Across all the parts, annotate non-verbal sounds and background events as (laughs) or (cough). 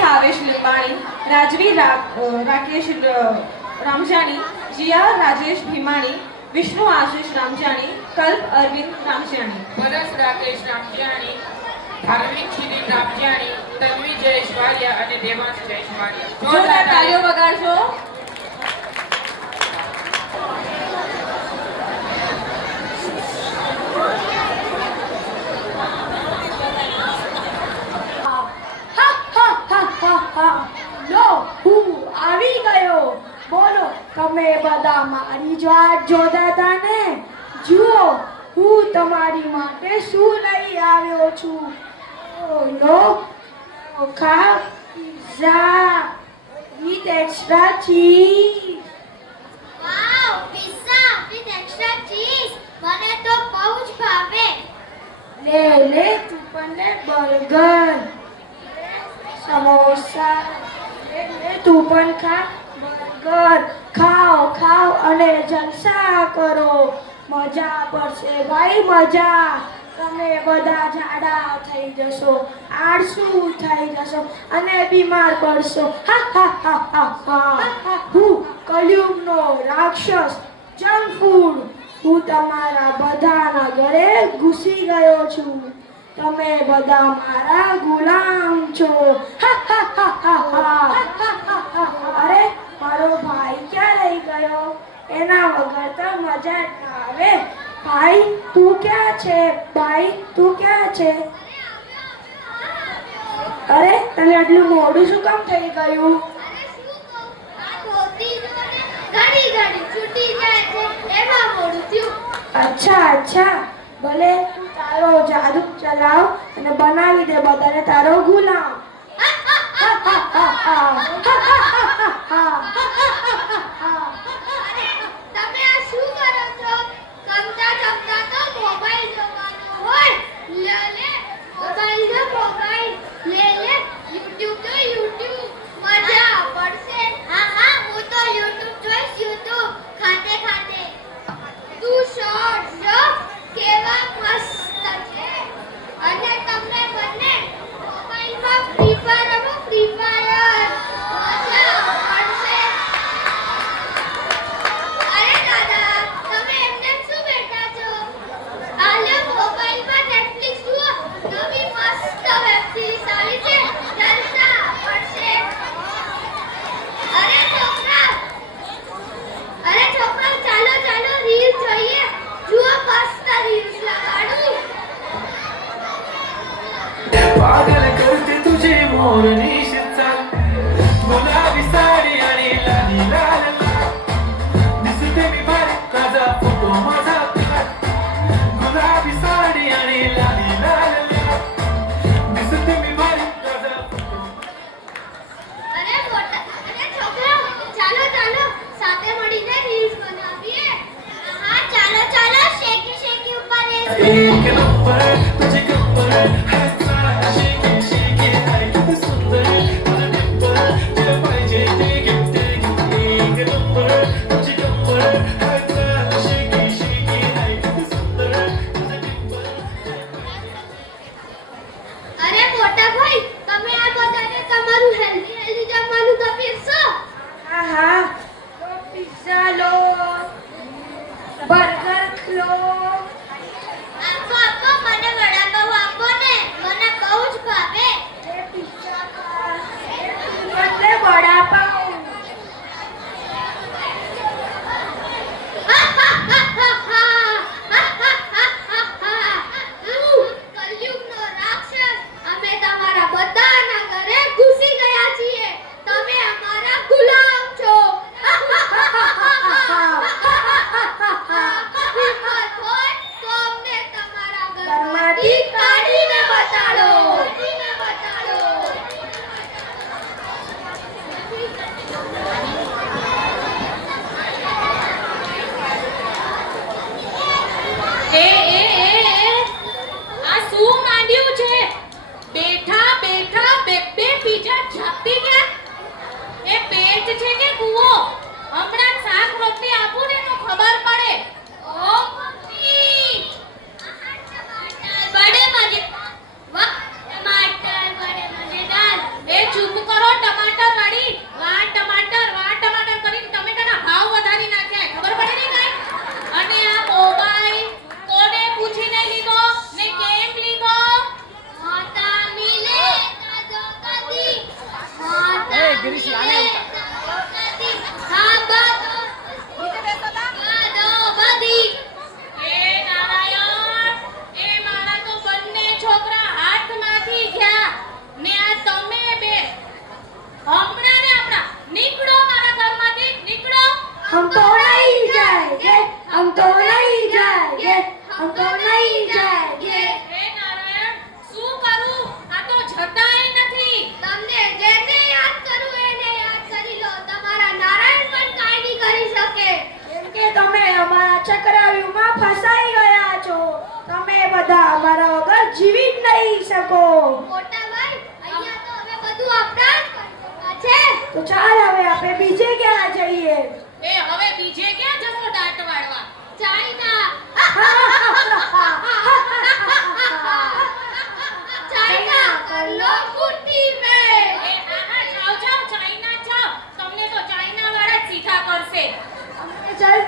ભાવેશ લીંબાણી રાજવી રાકેશ રામજાણી જીયા રાજેશ ભીમાણી વિષ્ણુ આશીષ રામજાણી કલ્પ અરવિંદ રામજાણી પરસ રાકેશ રામજાણી ધાર્મિક છીની રામજાણી તન્વી જયેશ વાલિયા અને દેવાંશ જયેશ વાલિયા. જોરદાર તાળીઓ. વગાડજો હા હા હા હા હા લો હું આવી ગયો. બોલો તમે બધા મારી જ વાત જોતા હતા ને જુઓ હું તમારી માટે શું લઈ આવ્યો છું? બોલો Okha pizza. With extra cheese wow pizza with extra cheese મને તો બહુ જ ભાવે. લે લે તું પણ બર્ગર સમોસા. તું પણ ખા, બર્ગર ખાઓ ખાઓ અને જલસા કરો. મજા પડશે ભાઈ, મજા. તમે બધા જાડા થઈ જશો, આળસુ થઈ જશો અને બીમાર પડશો. હા હા હા હા હા. હું કલયુગનો રાક્ષસ, જંક ફૂડ. હું તમારા બધાના ઘરે ઘૂસી ગયો છું. તમે બધા મારા ગુલામ છો. અરે મારો ભાઈ ક્યાં રહી ગયો? એના વગર તો મજા ના આવે. ભાઈ તું ક્યાં છે? ભાઈ તું ક્યાં છે? અરે તને આટલું મોડું શું કામ થઈ ગયું? અચ્છા અચ્છા. ભલે તારો જાદુ ચલાવ અને બનાવી દે બધાને તારો ગુલામ. ખાતે ખાતે. તું શોર્ટ. કેવા મસ્ત અને તમને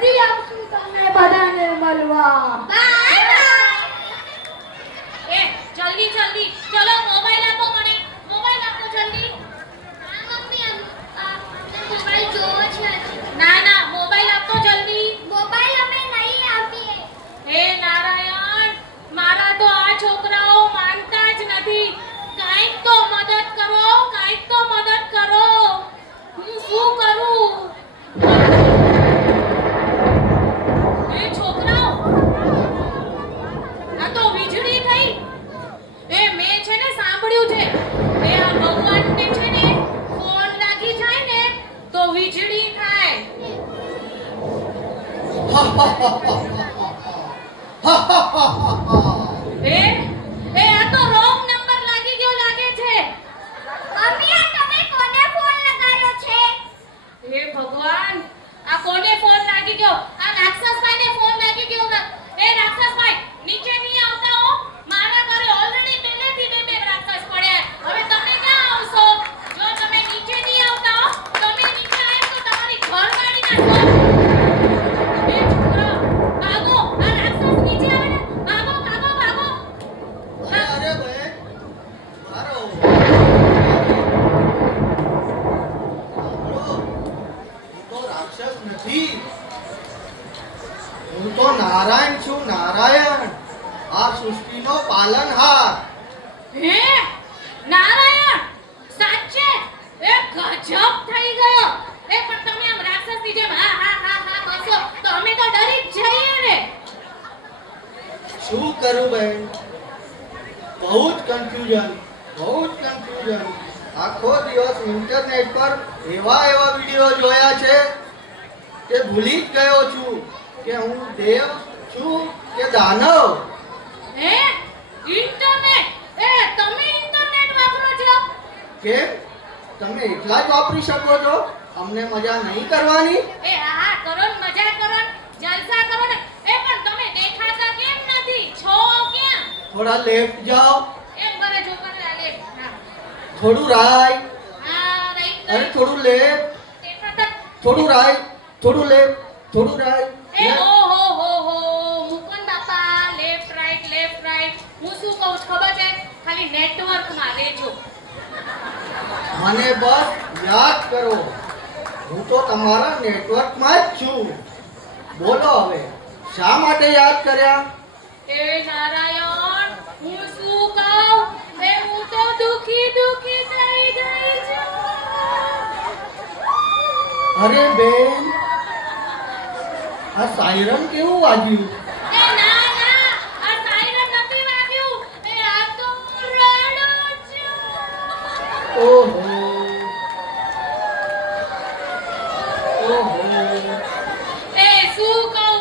જલ્દી આવશું તમને બધાને મળવા. બાય બાય એ, જલ્દી જલ્દી. ચલો, મોબાઈલ આપો મને. મોબાઈલ આપો જલ્દી. ના ના, મોબાઈલ આપો જલ્દી. મોબાઈલ અમે નહીં આપીએ હે નારાયણ, મારા તો આ છોકરાઓ માનતા જ નથી. કાંઈક તો મદદ કરો, કાંઈક તો મદદ કરો. હું શું કરું એ છોકરાઓ આ તો વીજળી થઈ એ મેં છે ને સાંભળ્યું છે એ આ ભગવાનને છે ને ફોન લાગી જાય ને તો વીજળી થાય (laughs) એ એ આ તો રોંગ નંબર લાગી ગયો લાગે છે મમ્મી આ તમે કોને ફોન લગાડ્યો છે હે ભગવાન આ કોને ફોન લાગી ગયો આ રાક્ષસભાઈને ફોન લાગી ગયો ના એ રાક્ષસભાઈ નીચે નહીં આવતા હો મારા ઘરે ઓલરેડી પહેલેથી બે બે રાક્ષસ પડ્યા હવે તમે ક્યાં આવશો જો તમે નીચે નહીં આવતા હો તમે નીચે આવ્યા તો તમારી ઘરવાળી નાખો એ છોકરા ભાગો આ રાક્ષસ નીચે આવે ને ભાગો ભાગો ભાગો અરે અરે બહેન મારો સાંભળો, હું તો રાક્ષસ નથી હું તો નારાયણ છું નારાયણ આ સૃષ્ટિનો પાલનહાર હે નારાયણ સાચે એ ગજબ થઈ ગયો એ પણ તમે આમ રાક્ષસની જેમ હા હા હા હા બસો તો અમે તો ડરી જ જઈએ ને શું કરું બહેન બહુ જ કન્ફ્યુઝન બહુ જ કન્ફ્યુઝન આખો દિવસ ઇન્ટરનેટ પર એવા એવા વીડિયો જોયા છે કે ભૂલી જ ગયો છું કે હું દેવ છું કે દાનવ. હે? ઇન્ટરનેટ એ તમે ઇન્ટરનેટ વાપરો છો? કેમ? તમે એકલા જ વાપરી શકો છો? અમને મજા નહીં કરવાની? એ હા હા કરો મજા કરો જલસા કરો ને. એ પણ તમે દેખાતા કેમ નથી? છો ક્યાં થોડા લેફ્ટ જાઓ. એમ કરે જો કરે આ લે થોડું રાઈટ હા રાઈટ અરે થોડું લેફ્ટ થોડું રાઈટ થોડું લેફ્ટ થોડું રાઈટ એ ઓ હો હો હો. બાપા લેફ્ટ રાઈટ લેફ્ટ રાઈટ હું શું કહું છું ખબર છે? ખાલી નેટવર્કમાં રહેજો. મને બસ યાદ કરો. હું તો તમારા નેટવર્કમાં જ છું. બોલો હવે શા માટે યાદ કર્યા? એ નારાયણ હું શું કહું એ હું તો દુખી દુખી થઈ ગઈ છું. અરે બેન આ સાયરન કેવું વાગ્યું? ઓહો એ શું કહું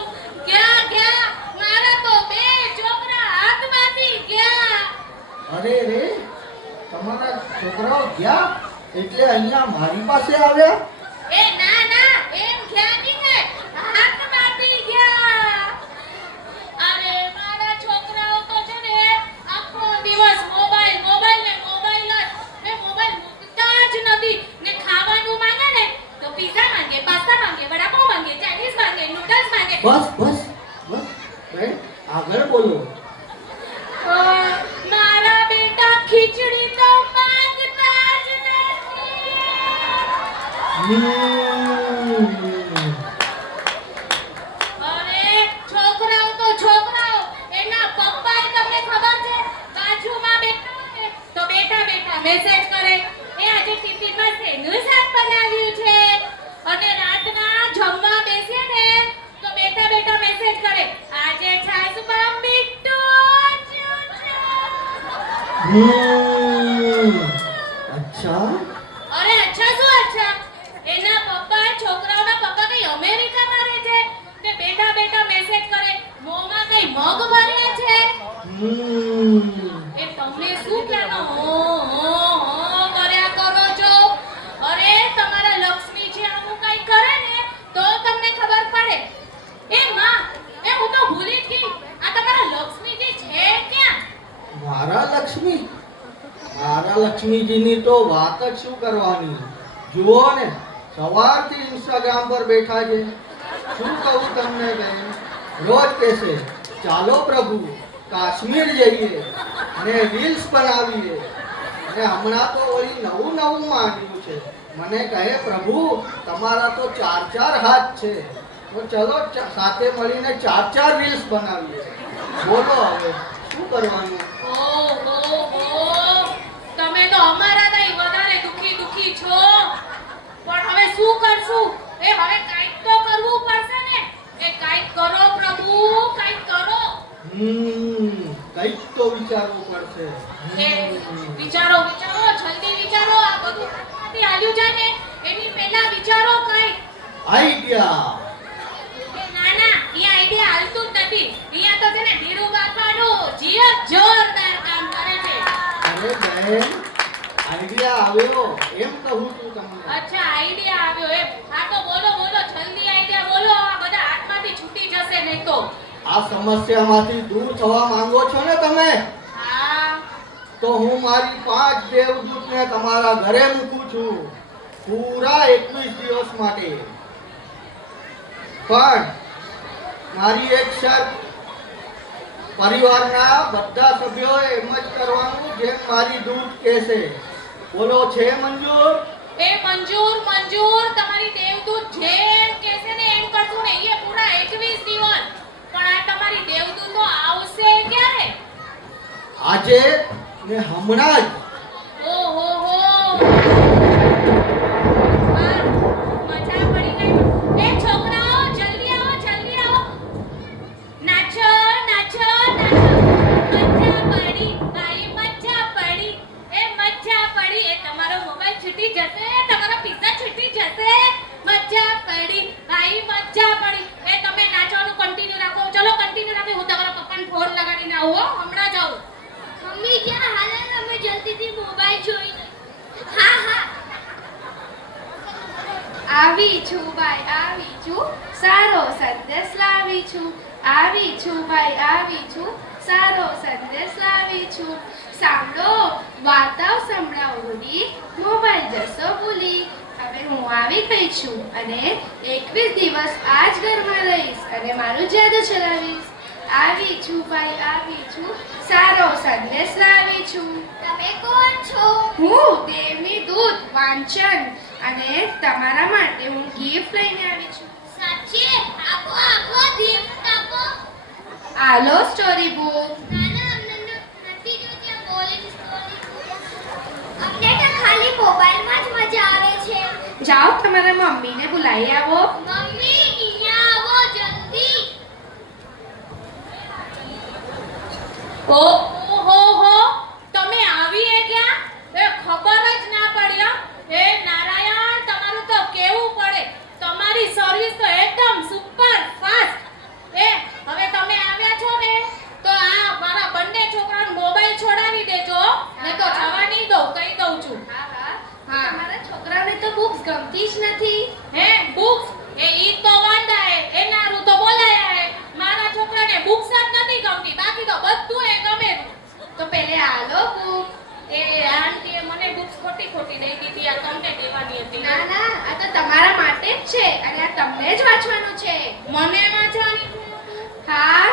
ગયા ગયા મારા તો બે છોકરા હાથમાંથી ગયા અરે રે તમારા છોકરાઓ ગયા એટલે અહીંયા મારી પાસે આવ્યા? એ ના ના એમ ખ્યાલી હે? હાથ હાથમાંથી ગયા. અરે મારા છોકરાઓ તો છે ને આખો દિવસ મોબાઈલ મોબાઈલ ને મોબાઈલ જ. એ મોબાઈલ મૂકતા જ નથી. ને ખાવાનું માંગે ને તો પિઝા માંગે પાસ્તા માંગે વડાપાવ માંગે ચાઇનીઝ માંગે નૂડલ્સ માંગે. બસ બેન આગળ બોલો અ, મારા બેટા ખીચડી તો માંગતા જ નથી હમ. અરે છોકરાઓ તો છોકરાઓ એના પપ્પાએ તમને ખબર છે બાજુમાં બેઠા હોય ને તો બેઠા બેઠા મેસેજ કરે એ આજે ટિફિનમાં શેનું શાક બનાવ્યું છે અને રાતના જમવા ગ્લાસમાં મીઠું છું હમ અચ્છા અરે અચ્છા શું અચ્છા એના પપ્પા છોકરાઓના પપ્પા કઈ અમેરિકામાં રહે છે તે બેઠા બેઠા મેસેજ કરે મોંમાં કઈ મગ ભરીએ છે હમ એ તમને શું ક્યાંનો હો હો હો કર્યા કરો છો અરે તમારા લક્ષ્મી છે આવું કઈ કરે ને તો તમને ખબર પડે એ માં એ હું તો ભૂલી જ ગઈ આ તમારા લક્ષ્મીજી છે ક્યાં મારા લક્ષ્મી મારા લક્ષ્મીજીની તો વાત જ શું કરવાની? જુઓ ને, સવારથી ઇન્સ્ટાગ્રામ પર બેઠા છે. શું કહું તમને બેન? રોજ કહેશે, ચાલો પ્રભુ, કાશ્મીર જઈએ અને રીલ્સ બનાવીએ. અને હમણાં તો ઓલી નવું નવું માંડ્યું છે. મને કહે, પ્રભુ, તમારા તો ચાર ચાર હાથ છે. તો ચલો સાથે મળીને ચાર ચાર રીલ્સ બનાવીએ. બોલો હવે, શું કરવાનું? અમારા નહીં વધારે દુખી દુખી છો. પણ હવે શું કરશું? એ હવે કાંઈક તો કરવું પડશે ને. એ કાંઈક કરો પ્રભુ કાંઈક કરો. હમ કંઈક તો વિચારવું પડશે. એ વિચારો વિચારો જલ્દી વિચારો. આ બધું હાથમાંથી હાલ્યું જાય ને એની પહેલા વિચારો કઈ. આઈડિયા. ના ના ઈ આઈડિયા હાલતું જ નથી. અહીંયા તો છે ને ધીરુ બાપાનું જીવ જોરદાર કામ કરે છે. અરે બેન આઈડિયા આવ્યો? એમ કહું છું તમને. અચ્છા આઈડિયા આવ્યો એમ. હા તો બોલો બોલો જલ્દી આઈડિયા બોલો. આ બધા હાથમાંથી છૂટી જશે નહીં તો. આ સમસ્યામાંથી દૂર થવા માંગો છો ને તમે? હા. તો હું મારી પાંચ દેવદૂતને તમારા ઘરે મૂકું છું. પૂરા એકવીસ દિવસ માટે. પણ મારી એક શરત પરિવારના બધા સભ્યોએ એમ જ કરવાનું જેમ મારી દૂધ કહેશે. બોલો છે મંજૂર? એ મંજૂર મંજૂર તમારી દેવદૂત જેમ કહેશે ને એમ કરશું ને એ પૂરા 21 દિવસ. પણ આ તમારી દેવદૂતો આવશે ક્યારે? આજે ને હમણાં જ. મજા પડી. એ તમે નાચવાનું કન્ટિન્યુ રાખો. ચલો કન્ટિન્યુ રાખો. હું તમારા પપ્પાને ફોન લગાડીને આવું, હો. હમણાં જાઉં મમ્મી, ક્યાં? હાલે તમે જલ્દીથી મોબાઈલ જોઈ લો. હા હા. આવી છું ભાઈ, આવી છું. સારો સંદેશ લાવી છું. આવી છું ભાઈ, આવી છું. સારો સંદેશ લાવી છું. સાંભળો, વાર્તાઓ સંભળાવો મોબાઈલ જશો ભૂલી. હવે હું આવી ગઈ છું અને એકવીસ દિવસ આ જ ઘરમાં રહીશ અને મારું જાદુ ચલાવીશ. આવી છું ભાઈ આવી છું. સારો સંદેશ લાવી છું. તમે કોણ છો? હું દેવની દૂત વાંચન અને તમારા માટે હું ગિફ્ટ લઈને આવી છું. સાચે? આપો આપો ગિફ્ટ આપો આલો સ્ટોરી બુક ના ના અમને નથી જોતી આ બોલિંગ સ્ટોરી અમને તો ખાલી મોબાઈલમાં જ મજા આવે છે. જાઓ તમારા મમ્મીને બોલાવી આવો. મમ્મી અહીંયા આવો જલ્દી. ઓ હો હો તમે આવીએ ક્યાં? એ ખબર જ ના પડી હે. એ નારાયણ તમારું તો કેવું પડે? તમારી સર્વિસ તો એકદમ સુપર ફાસ્ટ એ હવે તમે આવ્યા છો ને તો આ મારા બંને છોકરાને મોબાઈલ છોડાવી દેજો ને તો જવા નહીં દઉં કહી દઉં છું હા હા હા. તમારા છોકરાઓને તો બુક્સ ગમતી જ નથી. હે બુક્સ? એ ઈ તો વાંડા હે એનારું તો બોલાયા હે. મારા છોકરાને બુક્સ જ નથી ગમતી. બાકી તો બધું એ ગમે તો પેલે આલો બુક એ આંટીએ મને બુક્સ ખોટી ખોટી દઈ દીધી. આ તમને દેવાની હતી. ના ના આ તો તમારા માટે જ છે. અને આ તમને જ વાંચવાનું છે. મને વાંચવાની હા.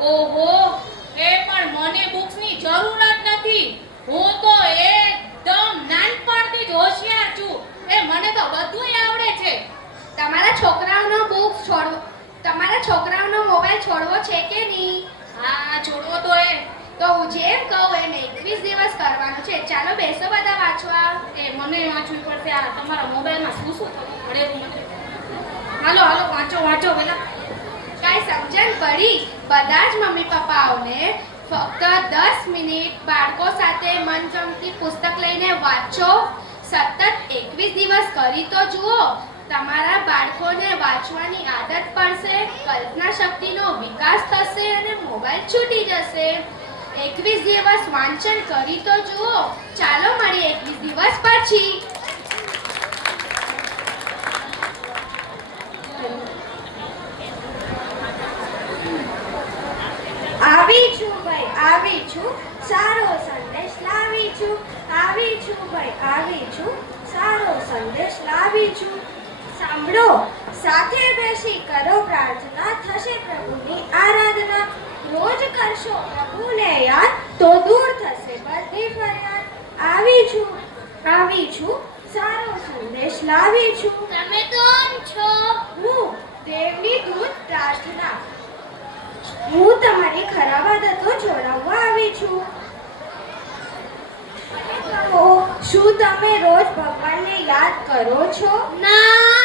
ઓહો એ પણ મને બુક્સની જરૂર જ નથી. હું તો એકદમ નાનપણથી જ હોશિયાર છું. એ મને તો બધુંય આવડે છે. તમારા છોકરાઓનો બુક છોડવો તમારા છોકરાઓનો મોબાઈલ છોડવો છે કે નહીં? હા છોડવો તો એ. તો હું જેમ કહું એમ એકવીસ દિવસ કરવાનું છે. ચાલો બેસો બધા વાંચવા. એ મને વાંચવી પડશે. આ તમારા મોબાઈલમાં શું શું થતું પડે મને હાલો હાલો વાંચો વાંચો પેલા કાંઈ સમજણ પડી? બધા જ મમ્મી પપ્પાઓને ફક્ત દસ મિનિટ બાળકો સાથે મનગમતી પુસ્તક લઈને વાંચો. સતત એકવીસ દિવસ કરી તો જુઓ, તમારા બાળકોને વાંચવાની આદત પડશે, કલ્પના શક્તિનો વિકાસ થશે અને મોબાઈલ છૂટી જશે. એકવીસ દિવસ વાંચન કરી તો જુઓ, ચાલો મળીએ એકવીસ દિવસ પછી. આવી છું ભાઈ, આવી છું. સારો સંદેશ લાવી છું. આવી છું ભાઈ આવી છું. સારો સંદેશ લાવી છું. સાંભળો સાથે બેસી કરો પ્રાર્થના થશે પ્રભુની આરાધના. રોજ કરશો પ્રભુને યાદ તો દૂર થશે બધી ફરિયાદ. આવી છું આવી છું. સારો સંદેશ લાવી છું. તમે કોણ છો. હું દેવની દૂત પ્રાર્થના. હું તમારી ખરાબ આદતો જોડાવવા આવી છું. શું તમે રોજ ભગવાનને યાદ કરો છો? ના.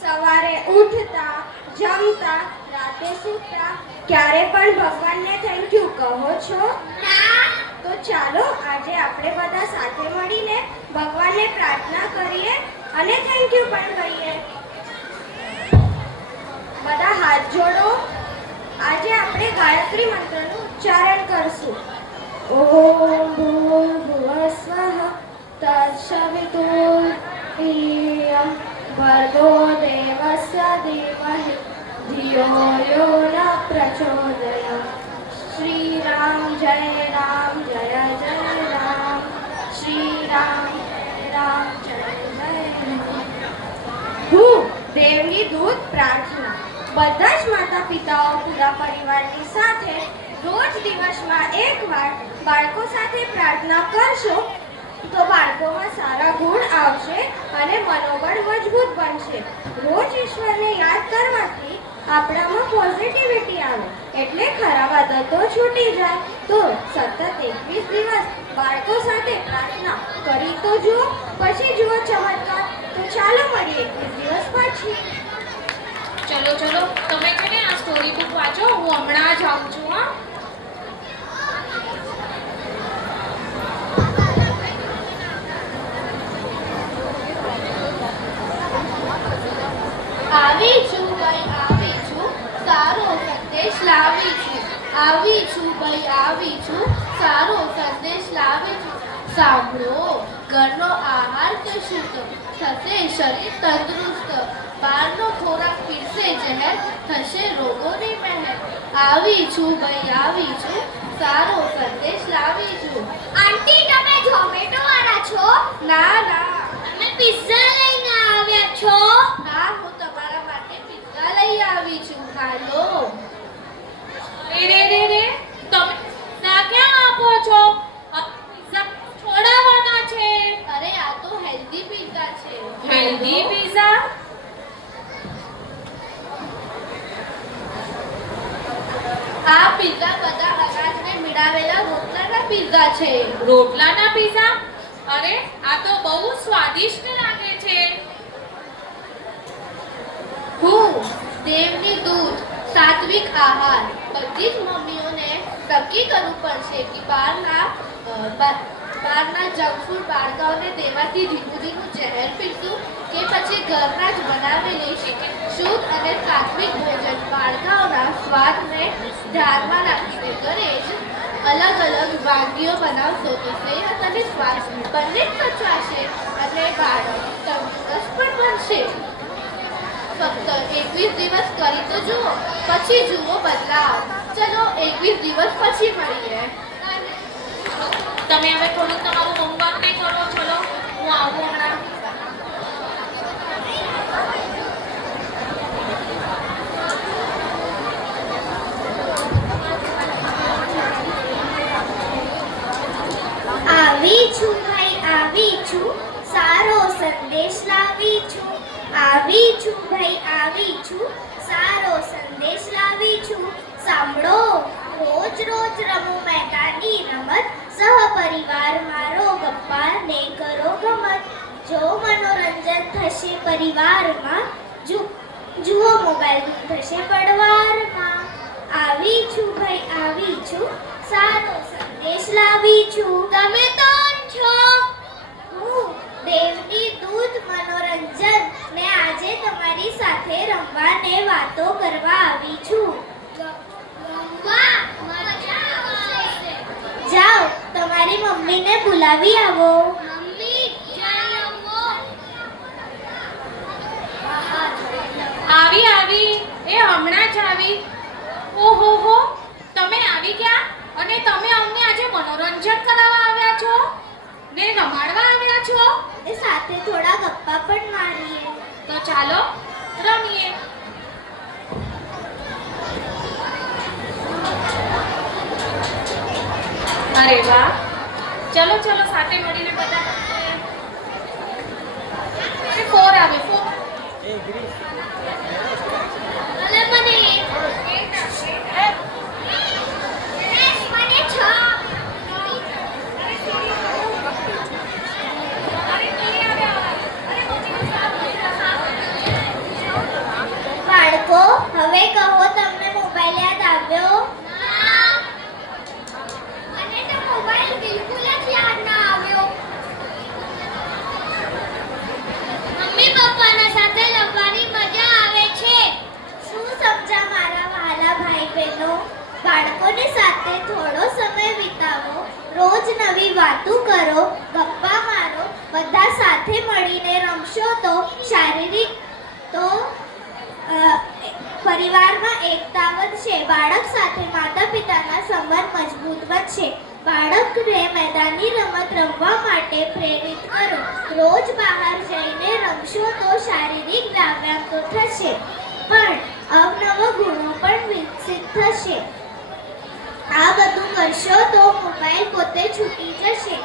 સવારે ઉઠતા જમતા રાતે સૂતા ક્યારે પણ ભગવાનને થેન્ક યુ કહો છો? ના. તો ચાલો આજે આપણે બધા સાથે મળીને ભગવાનને પ્રાર્થના કરીએ અને થેન્ક યુ પણ કહીએ. બધા હાથ જોડો. આજે આપણે ગાયત્રી મંત્રનું ઉચ્ચારણ કરશું. ઓમ भूर्भुवस्वः तत्सवितुर्वीर्यं ભર્ગો देवस्य धीमहि धियो यो न પ્રચોદયાत् શ્રી રામ राम રામ જય राम। श्रीराम राम જય રામ હું દેવની દૂત પ્રાર્થના બધા જ માતા પિતાઓ પૂરા પરિવારની સાથે રોજ દિવસમાં એકવાર બાળકો સાથે પ્રાર્થના કરશો તો બાળકોમાં સારા ગુણ આવશે અને મનોબળ મજબૂત બનશે. રોજ ઈશ્વરને યાદ કરવાથી આપણામાં પોઝિટિવિટી આવે, એટલે ખરાબ આદતો છૂટી જાય. તો સતત એકવીસ દિવસ બાળકો સાથે પ્રાર્થના કરી તો જુઓ, પછી જુઓ ચમત્કાર. તો ચાલો મળીએ એકવીસ દિવસ પછી. ચલો ચલો, તમે છે આ સ્ટોરી બુક વાંચો, હું હમણાં જ આવું છું, હા. આવી છું ભાઈ આવી છું. સારો સંદેશ લાવી છું. આવી છું ભાઈ આવી છું. સારો સંદેશ લાવી છું. સાંભળો ઘરનો આહાર તો થશે શરીર તંદુરસ્ત. બહારનો ખોરાક પીરસે જહેર થશે રોગોની મહેર. આવી છું ભાઈ આવી છું. સારો સંદેશ લાવી છું. આંટી તમે ઝોમેટો વાળા છો? ના ના. તમે પિઝા લઈને આવ્યા છો હા હું તમારા માટે પિઝા લઈ આવી છું. હાલો. રે રે રે રે. તમે ના ક્યાં આપો છો? છોડાવવાના છે. અરે આ તો હેલ્ધી પિઝા છે. હેલ્ધી પીઝા આ પિઝા બધા અનાજને મિલાવેલા રોટલાના પિઝા છે. રોટલાના પીઝા અરે આ તો બહુ સ્વાદિષ્ટ લાગે છે હું દેવની દૂધ સાત્વિક આહાર. બધી જ મમ્મીઓને નક્કી કરવું પડશે કે બહારના બહારના જંક ફૂડ બાળકાઓને દેવાથી ધીમું ધીમું ઝેર પીરશું કે પછી ઘરના જ બનાવેલી શુદ્ધ અને સાત્વિક ભોજન બાળકાઓના સ્વાદને ધ્યાનમાં રાખીને ઘરે જ અલગ અલગ વાનગીઓ બનાવશો તો સેહત અને સ્વાદ બંને સચવાશે અને બાળક તંદુરસ્ત પણ બનશે. ફક્ત એકવીસ દિવસ કરી તો જુઓ પછી જુઓ બદલાવ. ચલો એકવીસ દિવસ પછી મળીએ. તમે હવે થોડુંક તમારું હોમવર્ક ને કરો ચલો. હું આવું હમણાં. આવી છું ભાઈ આવી છું. સારો સંદેશ લાવી છું. આવી છું ભાઈ, આવી છું. સારો સંદેશ લાવી છું. સાંભળો, રોજ રોજ રમો મેદાની રમત. સહપરિવાર મારો ગપ્પા ને કરો ગમત. જો મનોરંજન થશે પરિવારમાં, જુ, જુઓ મોબાઈલ થશે પડવારમાં. આવી છું ભાઈ, આવી છું. સારો સંદેશ લાવી છું. તમે તો છો. હું દેવની દૂત મનોરંજન. ને આજે તમારી સાથે રમવા ને વાતો કરવા આવી છું. જાઓ તમારી મમ્મીને બોલાવી આવો. મમ્મી આવી આવી. એ હમણાં જ આવી. ઓહો હો. તમે આવી ગયા? અને તમે અમને આજે મનોરંજન કરાવવા આવ્યા છો? ને રમાડવા આવ્યા છો એ સાથે થોડા ગપ્પા પણ મારીએ તો ચાલો રમીએ અરે વાહ ચલો ચલો સાથે મળીને બધા રમીએ. એ ફોર આવે ફોર ભલે મને મને છ બાળકો હવે કહો તમને મોબાઈલ યાદ આવ્યો મને તો મોબાઈલ બિલકુલ જ યાદ ના આવ્યો મમ્મી પપ્પાના સાથે રમવાની મજા આવે છે શું સમજા મારા વહાલા ભાઈ બહેનો બાળકોની સાથે થોડો સમય વિતાવો રોજ નવી વાતો કરો, ગપ્પા મારો, બધા સાથે મળીને રમશો તો શારીરિક તો પરિવારમાં એકતા વધશે, બાળક સાથે માતા પિતાના સંબંધ મજબૂત બનશે બાળકને મેદાની રમત રમવા માટે પ્રેરિત કરો. રોજ બહાર જઈને રમશો તો શારીરિક વ્યાયામ તો થશે, પણ અવનવ ગુણો પણ વિકસિત થશે. આ બધું કરશો તો મોબાઈલ પોતે છૂટી જશે.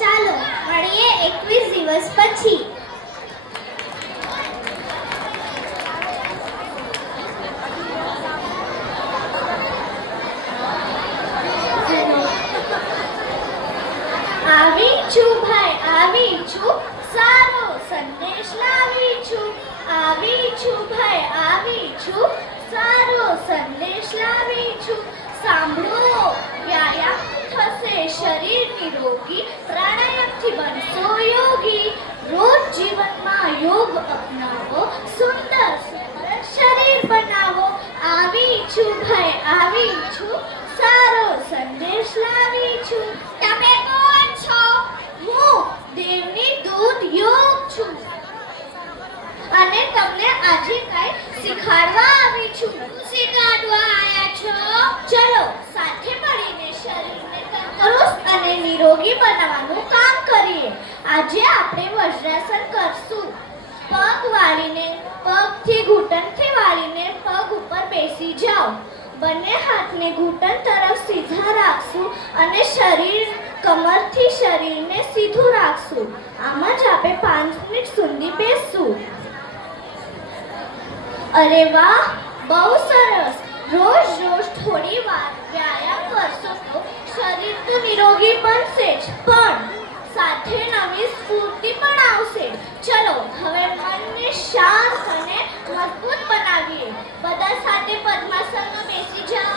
ચાલો, મળીએ એકવીસ દિવસ પછી. આવી છું ભાઈ, આવી છું. સારો સંદેશ લાવી છું. આવી છું ભાઈ, આવી છું. સારો સંદેશ લાવી છું. સારો સંદેશ લાવી છું. તમે છો? હું દેવની યોગ છું. અને તમને આજે કઈ શીખવાડવા આવી છું શીખવાડવા આયા છો ચલો સાથે મળીને શરીરને તંદુરસ્ત અને નિરોગી બનાવવાનું કામ કરીએ આજે આપણે વજ્રાસન કરશું પગ વાળીને પગથી ઘૂંટણથી વાળીને પગ ઉપર બેસી જાઓ. બંને હાથને ઘૂંટણ તરફ સીધા રાખશું અને શરીર કમરથી શરીરને સીધું રાખશું. આમ જ આપણે પાંચ મિનિટ સુધી બેસશું. અરે વાહ! બહુ સરસ! રોજ રોજ થોડી વાર વ્યાયામ કરશો તો શરીર તો નિરોગી બનશે જ. પણ સાથે નવી સ્ફૂર્તિ પણ આવશે. ચલો, હવે મનને શાંત અને મજબૂત બનાવીએ. બધા સાથે પદ્માસનમાં બેસી જાઓ.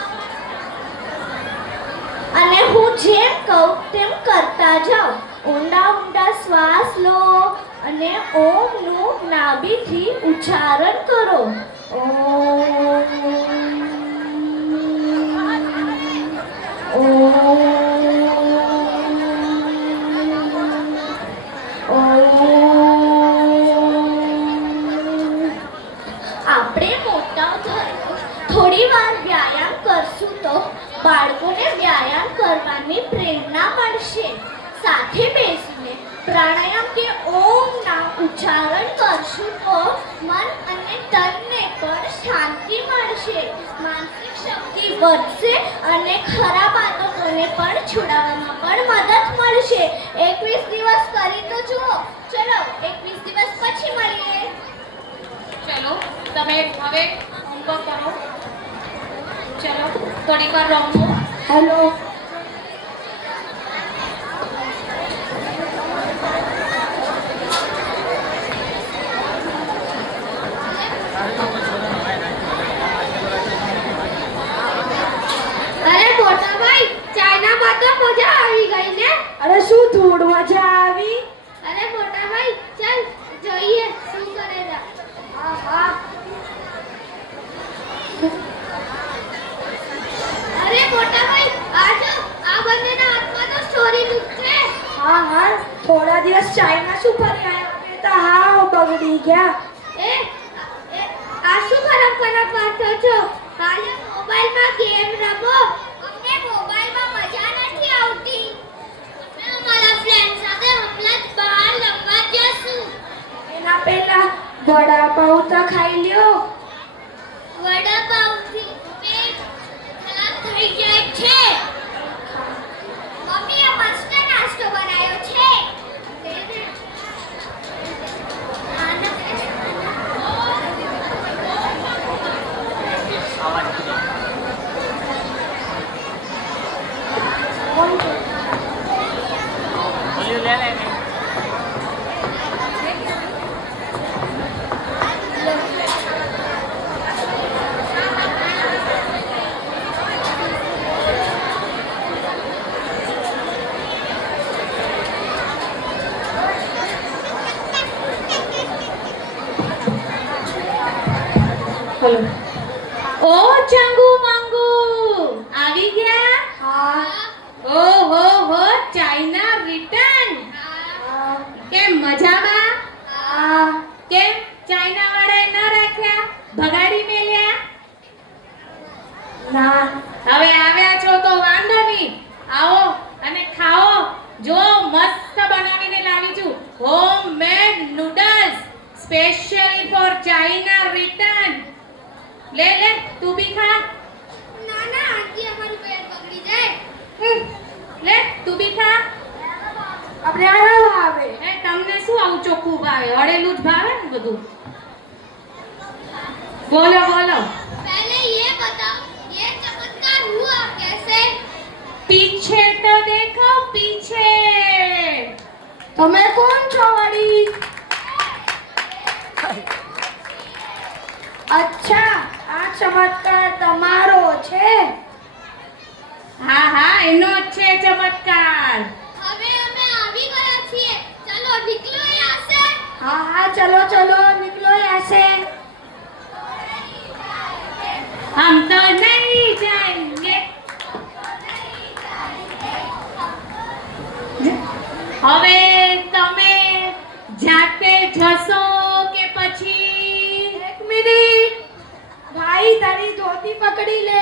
અને હું જેમ કહું તેમ કરતા જાઓ. ઊંડા ઊંડા શ્વાસ લો અને ઓમનું નાભીથી ઉચ્ચારણ કરો. આપણે વાર વ્યાયામ કરશું તો બાળકોને વ્યાયામ કરવાની પ્રેરણા મળશે. સાથે બેસીને પ્રાણાયામ કે ઓમ ના ઉચ્ચારણ કરશું તો મન અને તનને પણ શાંતિ મળશે. માનસિક શક્તિ વધશે અને ખરાબ આદતોને પણ છોડાવવામાં પણ મદદ મળશે. એકવીસ દિવસ કરી તો જુઓ. ચલો, એકવીસ દિવસ પછી મળીએ. ચલો, તમે હવે હોમવર્ક કરો. ચલો થોડીક વાર રમવું હેલો. અરે શું ધૂળ મજા આવી? અરે મોટા ભાઈ ચાલ જોઈએ. બગડી ગયા? એ, આ શું ખરાબ ખરાબ વાતો છો? કાલે મોબાઈલમાં ગેમ રમો. અમને મોબાઈલમાં મજા નથી આવતી. અમે અમારા ફ્રેન્ડ સાથે હમણાં બહાર રમવા જશું. એના પહેલા વડાપાઉં તો ખાઈ લ્યો. વડાપાઉંથી પેટ ખરાબ થઈ જાય છે. 来来来。ભાવે હળેલું જ ભાવે ને બધું બોલો બોલો पहले ये बताओ ये चमत्कार हुआ कैसे પીછે તો દેખો પીછે તમે કોણ છો વળી અચ્છા આ ચમત્કાર તમારો છે હા હા એનો જ છે ચમત્કાર से હા હા ચલો ચલો નીકળો યહાં से हम तो नहीं जाएंगे હવે તમે જાતે જશો કે પછી એક મિનિટ ભાઈ તારી ધોતી પકડી લે